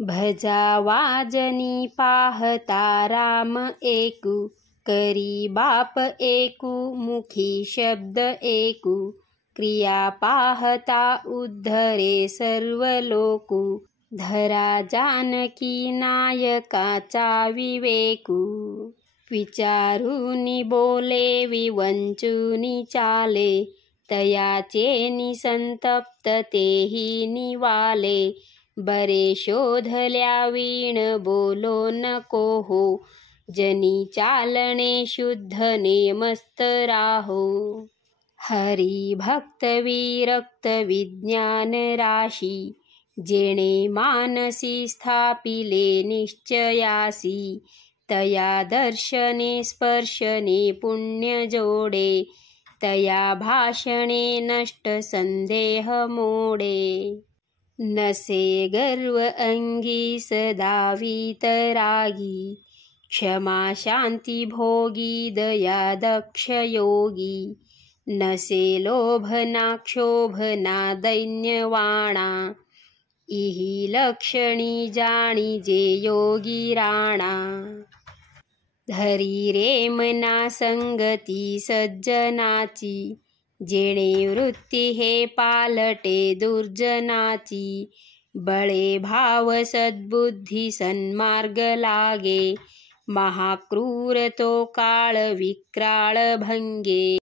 भजावाजनी पाहता राम एकू, करी बाप एकू, मुखी शब्द एकू, क्रिया पाहता उद्धरे सर्व लोकू, धरा जानकी नायकाचा विवेकू. विचारुनी बोले विवंचुनी चाले, तयाचे निसंतप्त तेही निवाले, बरे शोधल्या वीण बोलो नको हो, जनी चालणे शुद्ध नेमस्त राहो. हरी भक्त विरक्त विज्ञान राशी, जेणे मानसी स्थापिले निश्चयासी, तया दर्शने स्पर्शने पुण्य जोडे, तया भाषणे नष्ट संदेह मोडे. नसे गर्व अंगी सदा वीतरागी, क्षमा शांती भोगी दया दक्ष योगी, नसे लोभना क्षोभना दैन्यवाणा, इही लक्षणी जाणी जे योगी राणा. धरी रे मना संगती सज्जनाची, जेणे वृत्ती हे पालटे दुर्जनाची, बळे भाव सद्बुद्धी सन्मार्ग लागे, महाक्रूर तो काळ विक्राळ भंगे.